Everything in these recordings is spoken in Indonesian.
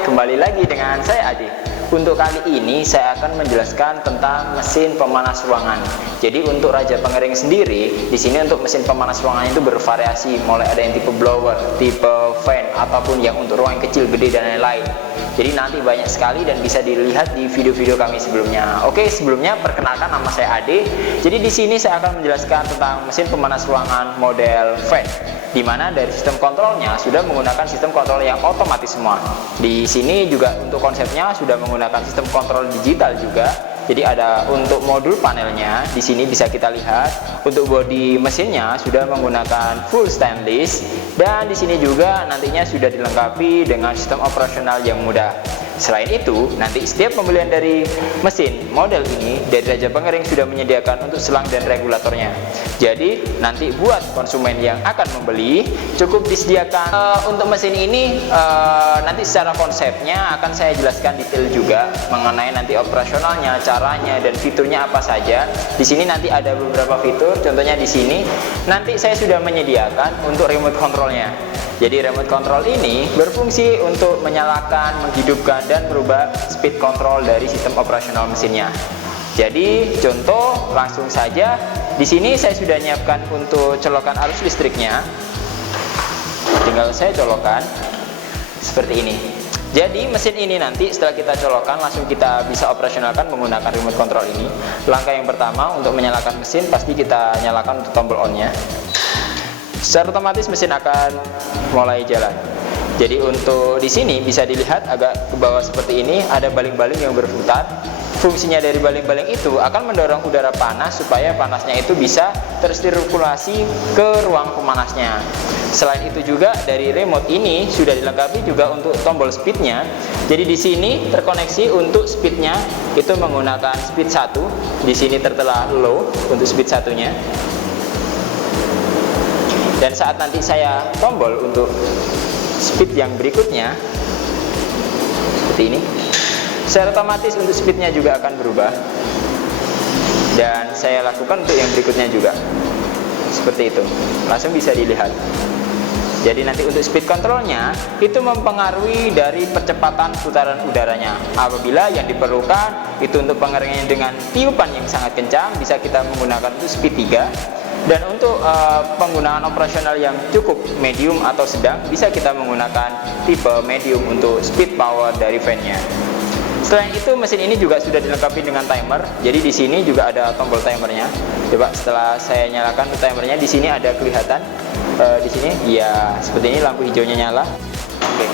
kembali lagi dengan saya Adi. Untuk kali ini saya akan menjelaskan tentang mesin pemanas ruangan. Jadi untuk Raja Pengering sendiri, di sini untuk mesin pemanas ruangan itu bervariasi, mulai ada yang tipe blower, tipe fan, ataupun yang untuk ruang kecil, gede dan lain-lain. Jadi nanti banyak sekali dan bisa dilihat di video-video kami sebelumnya. Oke, sebelumnya perkenalkan, nama saya Ade. Jadi di sini saya akan menjelaskan tentang mesin pemanas ruangan model fan, di mana dari sistem kontrolnya sudah menggunakan sistem kontrol yang otomatis semua. Di sini juga untuk konsepnya sudah menggunakan sistem kontrol digital juga. Jadi ada untuk modul panelnya, di sini bisa kita lihat. Untuk bodi mesinnya sudah menggunakan full stainless, dan di sini juga nantinya sudah dilengkapi dengan sistem operasional yang mudah. Selain itu, nanti setiap pembelian dari mesin model ini dari Raja Pengering sudah menyediakan untuk selang dan regulatornya. Jadi nanti buat konsumen yang akan membeli cukup disediakan. Untuk mesin ini nanti secara konsepnya akan saya jelaskan detail juga mengenai nanti operasionalnya, caranya dan fiturnya apa saja. Di sini nanti ada beberapa fitur, contohnya di sini nanti saya sudah menyediakan untuk remote controlnya. Jadi remote control ini berfungsi untuk menyalakan, menghidupkan, dan merubah speed control dari sistem operasional mesinnya. Jadi contoh langsung saja, di sini saya sudah menyiapkan untuk colokan arus listriknya. Tinggal saya colokkan seperti ini. Jadi mesin ini nanti setelah kita colokan langsung kita bisa operasionalkan menggunakan remote control ini. Langkah yang pertama untuk menyalakan mesin pasti kita nyalakan untuk tombol on-nya. Secara otomatis mesin akan mulai jalan. Jadi untuk di sini bisa dilihat agak ke bawah seperti ini, ada baling-baling yang berputar. Fungsinya dari baling-baling itu akan mendorong udara panas supaya panasnya itu bisa tersirkulasi ke ruang pemanasnya. Selain itu juga dari remote ini sudah dilengkapi juga untuk tombol speednya. Jadi di sini terkoneksi untuk speednya itu menggunakan speed 1. Di sini tertera low untuk speed satunya. Dan saat nanti saya tombol untuk speed yang berikutnya seperti ini, secara otomatis untuk speednya juga akan berubah. Dan saya lakukan untuk yang berikutnya juga seperti itu, langsung bisa dilihat. Jadi nanti untuk speed controlnya itu mempengaruhi dari percepatan putaran udaranya. Apabila yang diperlukan itu untuk pengeringannya dengan tiupan yang sangat kencang, bisa kita menggunakan itu speed 3. Dan untuk penggunaan operasional yang cukup medium atau sedang, bisa kita menggunakan tipe medium untuk speed power dari fan-nya. Selain itu mesin ini juga sudah dilengkapi dengan timer. Jadi di sini juga ada tombol timernya. Coba setelah saya nyalakan timernya, di sini ada kelihatan di sini ya seperti ini lampu hijaunya nyala. Oke.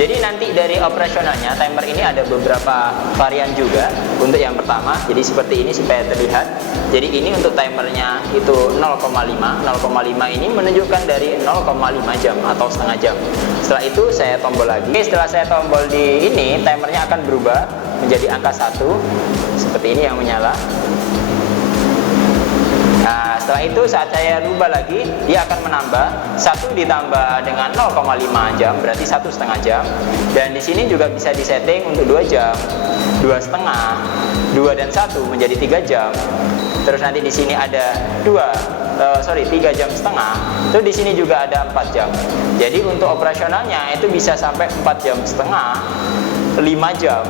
Jadi nanti dari operasionalnya timer ini ada beberapa varian juga. Untuk yang pertama, jadi seperti ini supaya terlihat. Jadi ini untuk timernya itu 0,5. 0,5 ini menunjukkan dari 0,5 jam atau setengah jam. Setelah itu saya tombol lagi. Setelah saya tombol di ini, timernya akan berubah menjadi angka 1. Seperti ini yang menyala. Nah, setelah itu saat saya rubah lagi, dia akan menambah 1 ditambah dengan 0,5 jam, berarti 1,5 jam. Dan di sini juga bisa disetting untuk 2 jam, 2,5, 2 dan 1 menjadi 3 jam. Terus nanti di sini ada 3 jam setengah. Terus di sini juga ada 4 jam. Jadi untuk operasionalnya itu bisa sampai 4 jam setengah, 5 jam.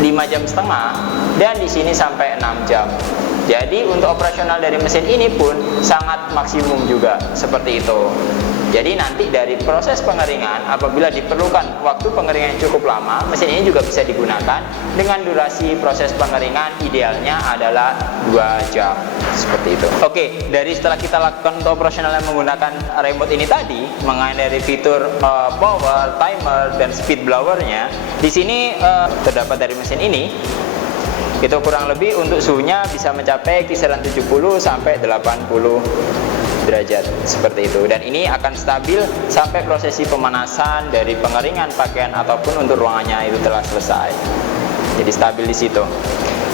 5 jam setengah, dan di sini sampai 6 jam. Jadi untuk operasional dari mesin ini pun sangat maksimum juga seperti itu. Jadi nanti dari proses pengeringan, apabila diperlukan waktu pengeringan yang cukup lama, mesin ini juga bisa digunakan dengan durasi proses pengeringan idealnya adalah 2 jam seperti itu. Oke, dari setelah kita lakukan untuk operasional yang menggunakan remote ini tadi, mengenai dari fitur power, timer, dan speed blowernya, di sini terdapat dari mesin ini. Itu kurang lebih untuk suhunya bisa mencapai kisaran 70 sampai 80 derajat seperti itu. Dan ini akan stabil sampai prosesi pemanasan dari pengeringan pakaian ataupun untuk ruangannya itu telah selesai. Jadi stabil di situ.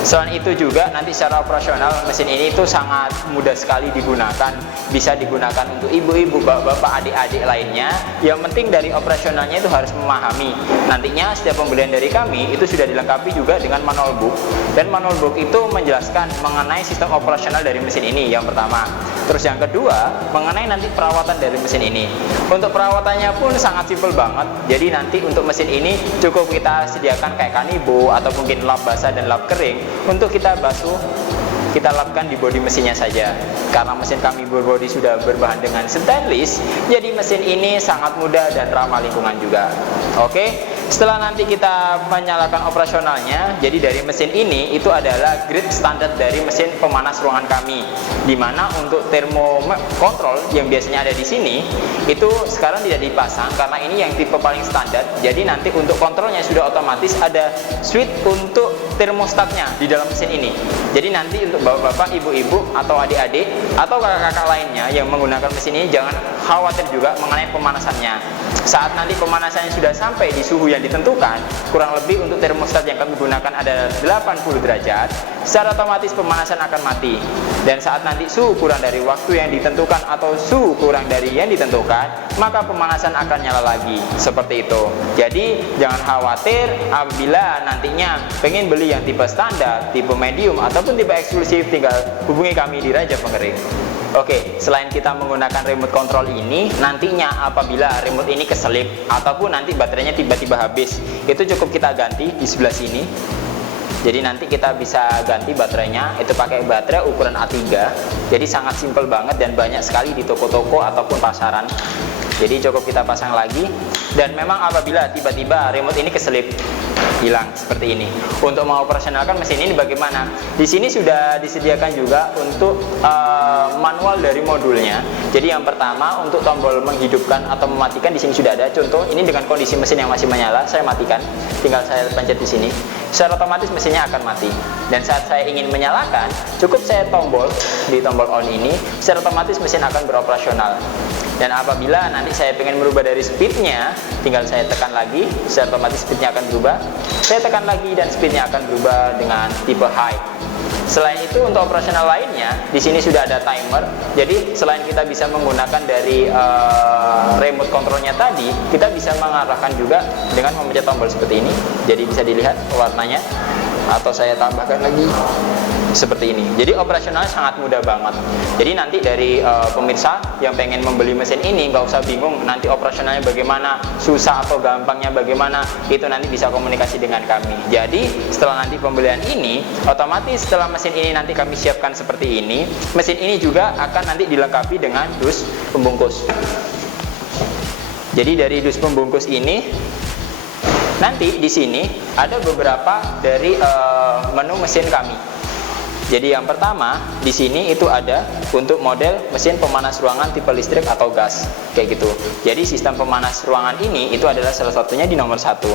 Selain itu juga nanti secara operasional mesin ini itu sangat mudah sekali digunakan, bisa digunakan untuk ibu-ibu, bapak-bapak, adik-adik lainnya. Yang penting dari operasionalnya itu harus memahami. Nantinya setiap pembelian dari kami itu sudah dilengkapi juga dengan manual book, dan manual book itu menjelaskan mengenai sistem operasional dari mesin ini yang pertama. Terus yang kedua mengenai nanti perawatan dari mesin ini. Untuk perawatannya pun sangat simpel banget. Jadi nanti untuk mesin ini cukup kita sediakan kayak kanibo atau mungkin lap basah dan lap kering untuk kita basuh, kita lapkan di bodi mesinnya saja. Karena mesin kami berbodi sudah berbahan dengan stainless, jadi mesin ini sangat mudah dan ramah lingkungan juga. Oke, setelah nanti kita menyalakan operasionalnya, jadi dari mesin ini itu adalah grade standar dari mesin pemanas ruangan kami, dimana untuk termokontrol yang biasanya ada di sini itu sekarang tidak dipasang karena ini yang tipe paling standar. Jadi nanti untuk kontrolnya sudah otomatis ada switch untuk termostatnya di dalam mesin ini. Jadi nanti untuk bapak-bapak, ibu-ibu, atau adik-adik, atau kakak-kakak lainnya yang menggunakan mesin ini jangan khawatir juga mengenai pemanasannya. Saat nanti pemanasannya sudah sampai di suhu yang ditentukan, kurang lebih untuk termostat yang kami gunakan adalah 80 derajat, secara otomatis pemanasan akan mati. Dan saat nanti suhu kurang dari waktu yang ditentukan atau suhu kurang dari yang ditentukan, maka pemanasan akan nyala lagi. Seperti itu. Jadi jangan khawatir apabila nantinya pengen beli yang tipe standar, tipe medium, ataupun tipe eksklusif, tinggal hubungi kami di Raja Pengering. Oke, selain kita menggunakan remote control ini, nantinya apabila remote ini keselip ataupun nanti baterainya tiba-tiba habis, itu cukup kita ganti di sebelah sini. Jadi nanti kita bisa ganti baterainya, itu pakai baterai ukuran A3. Jadi sangat simpel banget dan banyak sekali di toko-toko ataupun pasaran. Jadi cukup kita pasang lagi. Dan memang apabila tiba-tiba remote ini keselip, hilang seperti ini. Untuk mengoperasionalkan mesin ini bagaimana? Di sini sudah disediakan juga untuk manual dari modulnya. Jadi yang pertama untuk tombol menghidupkan atau mematikan di sini sudah ada. Contoh ini dengan kondisi mesin yang masih menyala, saya matikan. Tinggal saya pencet di sini. Secara otomatis mesinnya akan mati. Dan saat saya ingin menyalakan, cukup saya tombol di tombol on ini, secara otomatis mesin akan beroperasional. Dan apabila nanti saya ingin merubah dari speednya, tinggal saya tekan lagi, secara otomatis speednya akan berubah. Saya tekan lagi dan speednya akan berubah dengan tipe high. Selain itu untuk operasional lainnya, di sini sudah ada timer. Jadi selain kita bisa menggunakan dari remote controlnya tadi, kita bisa mengarahkan juga dengan memencet tombol seperti ini. Jadi bisa dilihat warnanya, atau saya tambahkan lagi seperti ini. Jadi operasionalnya sangat mudah banget. Jadi nanti dari pemirsa yang pengen membeli mesin ini nggak usah bingung nanti operasionalnya bagaimana, susah atau gampangnya bagaimana, itu nanti bisa komunikasi dengan kami. Jadi setelah nanti pembelian ini, otomatis setelah mesin ini nanti kami siapkan seperti ini, mesin ini juga akan nanti dilengkapi dengan dus pembungkus. Jadi dari dus pembungkus ini nanti di sini ada beberapa dari menu mesin kami. Jadi yang pertama di sini itu ada untuk model mesin pemanas ruangan tipe listrik atau gas, kayak gitu. Jadi sistem pemanas ruangan ini itu adalah salah satunya di nomor 1.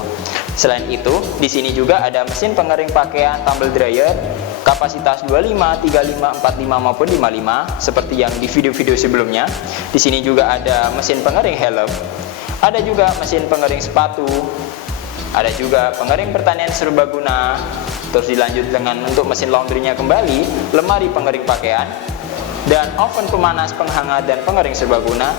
Selain itu di sini juga ada mesin pengering pakaian tumble dryer kapasitas 25, 35, 45 maupun 55 seperti yang di video-video sebelumnya. Di sini juga ada mesin pengering helm, ada juga mesin pengering sepatu, ada juga pengering pertanian serbaguna. Terus dilanjut dengan untuk mesin laundrynya kembali, lemari pengering pakaian, dan oven pemanas penghangat dan pengering serbaguna,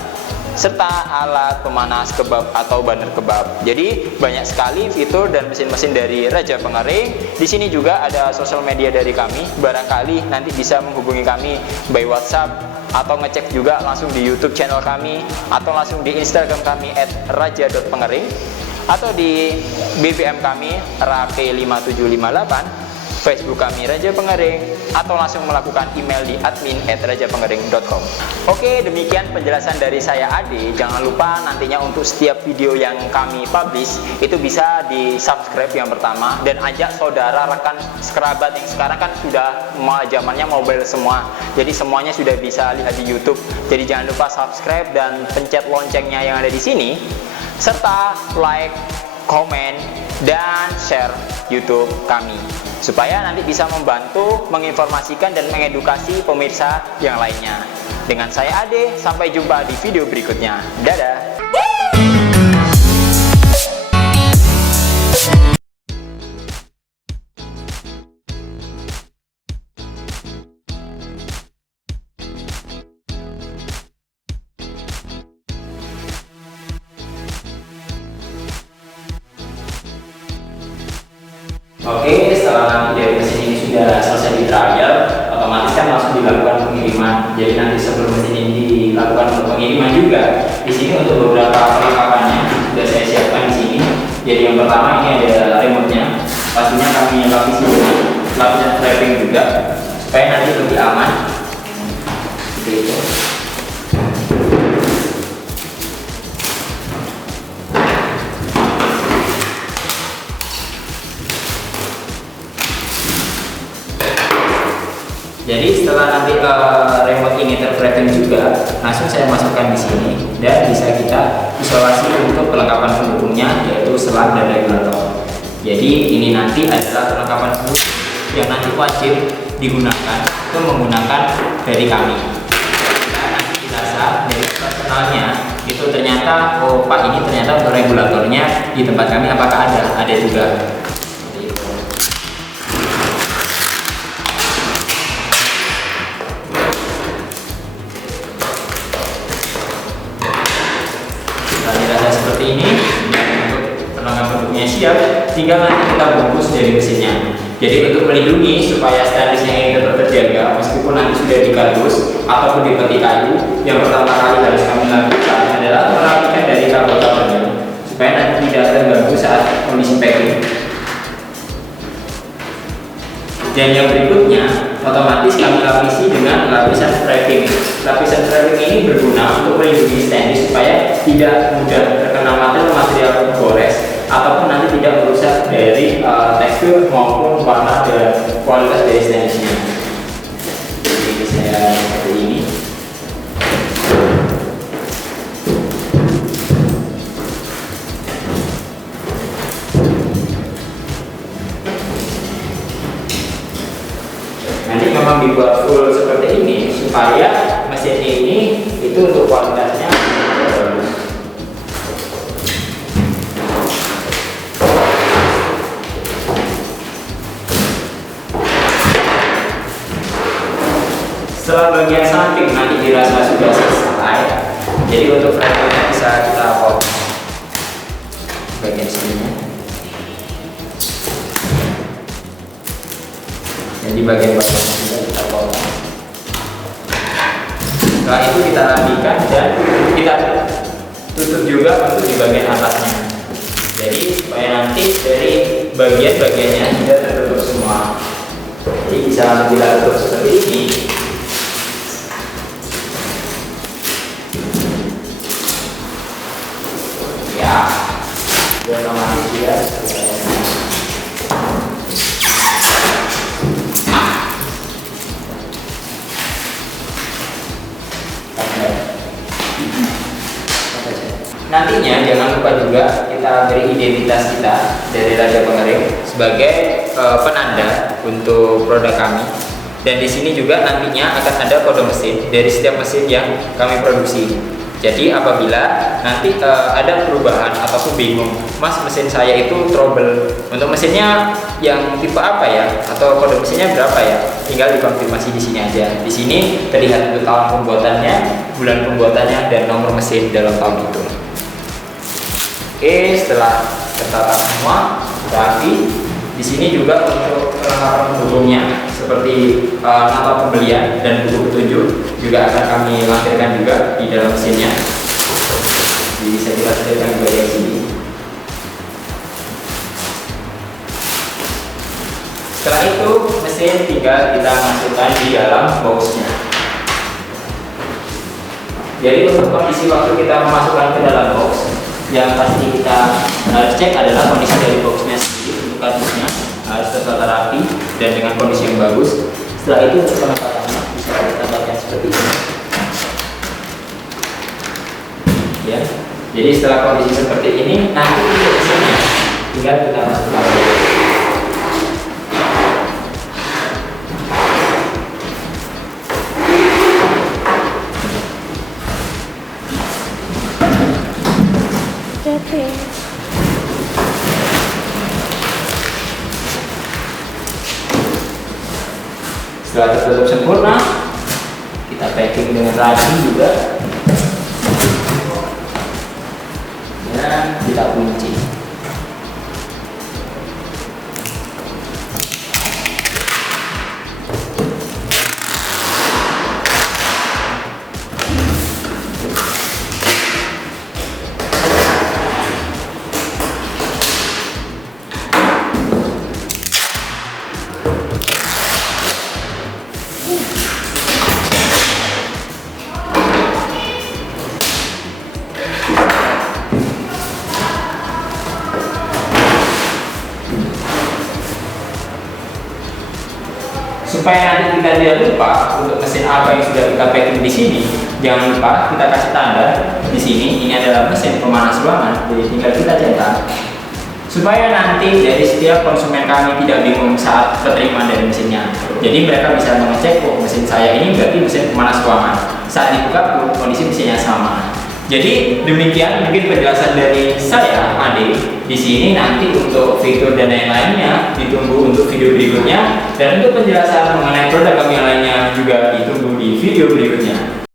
serta alat pemanas kebab atau burner kebab. Jadi banyak sekali fitur dan mesin-mesin dari Raja Pengering. Di sini juga ada sosial media dari kami. Barangkali nanti bisa menghubungi kami by WhatsApp atau ngecek juga langsung di YouTube channel kami atau langsung di Instagram kami @raja.pengering. Atau di BBM kami rape5758, Facebook kami Raja Pengering, atau langsung melakukan email di admin@rajapengering.com. Oke, demikian penjelasan dari saya Ade. Jangan lupa nantinya untuk setiap video yang kami publish itu bisa di subscribe yang pertama, dan ajak saudara, rekan, kerabat yang sekarang kan sudah zamannya mobile semua. Jadi semuanya sudah bisa lihat di YouTube. Jadi jangan lupa subscribe dan pencet loncengnya yang ada di sini, serta like, komen, dan share YouTube kami supaya nanti bisa membantu menginformasikan dan mengedukasi pemirsa yang lainnya. Dengan saya Ade, sampai jumpa di video berikutnya. Dadah. Oke, setelah nanti dari mesin ini sudah selesai di trial, otomatis kan langsung dilakukan pengiriman. Jadi nanti sebelum mesin ini dilakukan pengiriman juga, di sini untuk beberapa perlengkapannya sudah saya siapkan di sini. Jadi yang pertama ini ada remote-nya, pastinya kami lapisi dengan lapisan wrapping juga supaya nanti lebih aman. Seperti itu. Jadi setelah nanti remote ini terwrapping juga, langsung saya masukkan di sini dan bisa kita isolasi untuk perlengkapan pendukungnya, yaitu selang dan regulator. Jadi ini nanti adalah perlengkapan pendukung yang nanti wajib digunakan itu menggunakan dari kami. Nah, nanti dirasa dari personalnya itu ternyata, oh Pak, ini ternyata untuk regulatornya di tempat kami apakah ada juga. Seperti ini untuk perlengkapan pendukungnya siap, tinggal nanti kita bungkus dari mesinnya. Jadi untuk melindungi supaya stainlessnya ini tetap terjaga meskipun nanti sudah dikardus ataupun dipetik kayu, yang pertama kali harus kami lakukan adalah merapikan dari kabel-kabelnya supaya nanti tidak terganggu saat kondisi packing. Dan yang berikutnya otomatis kami lapisi dengan lapisan wrapping. Lapisan wrapping ini berguna untuk melindungi stainless supaya tidak mudah terkena material gores ataupun nanti tidak merusak dari tekstur maupun warna dan kualitas dari stainlessnya. Jadi saya seperti ini. Nanti memang dibuat full seperti ini supaya mesin ini itu untuk kualitasnya bagus. Setelah bagian samping nanti dirasa sudah selesai, jadi untuk frame-nya bisa kita potong bagian sininya. Jadi bagian bawahnya juga kita potong. Setelah itu kita rapikan dan kita tutup juga untuk di bagian atasnya. Jadi supaya nanti dari bagian-bagiannya sudah tertutup semua. Jadi bisa kita tutup seperti ini. Ya, biar otomatis dia. Nantinya jangan lupa juga kita beri identitas kita dari Raja Pengering sebagai penanda untuk produk kami. Dan di sini juga nantinya akan ada kode mesin dari setiap mesin yang kami produksi. Jadi apabila nanti ada perubahan ataupun bingung, Mas mesin saya itu trouble, untuk mesinnya yang tipe apa ya, atau kode mesinnya berapa ya, tinggal dikonfirmasi di sini aja. Di sini terlihat untuk tahun pembuatannya, bulan pembuatannya, dan nomor mesin dalam tahun itu. Oke, setelah tertata semua rapi, di sini juga untuk perlengkapan pendukungnya seperti nota pembelian dan buku petunjuk juga akan kami lampirkan juga di dalam mesinnya. Jadi bisa kita sediakan di bagian sini. Setelah itu mesin tinggal kita masukkan di dalam boxnya. Jadi untuk kondisi waktu kita memasukkan ke dalam box, yang pasti kita harus cek adalah kondisi dari boxnya sendiri. Untuk kardusnya harus tertata rapi dan dengan kondisi yang bagus. Setelah itu untuk penempatannya bisa kita tambahkan seperti ini. Ya, jadi setelah kondisi seperti ini, nanti untuk mesinnya tinggal kita masukkan. Setelah tertutup sempurna, kita packing dengan rapi juga dan kita kunci. supaya nanti kita tidak lupa untuk mesin apa yang sudah kita packing di sini, jangan lupa kita kasih tanda di sini. Ini adalah mesin pemanas ruangan, jadi tinggal kita cetak supaya nanti dari setiap konsumen kami tidak bingung saat penerimaan dari mesinnya. Jadi mereka bisa mengecek, oh mesin saya ini berarti mesin pemanas ruangan. Saat dibuka pun kondisi mesinnya sama. Jadi demikian mungkin penjelasan dari saya, Ade. Di sini nanti untuk fitur dan yang lainnya ditunggu untuk video berikutnya, dan untuk penjelasan mengenai produk kami yang lainnya juga ditunggu di video berikutnya.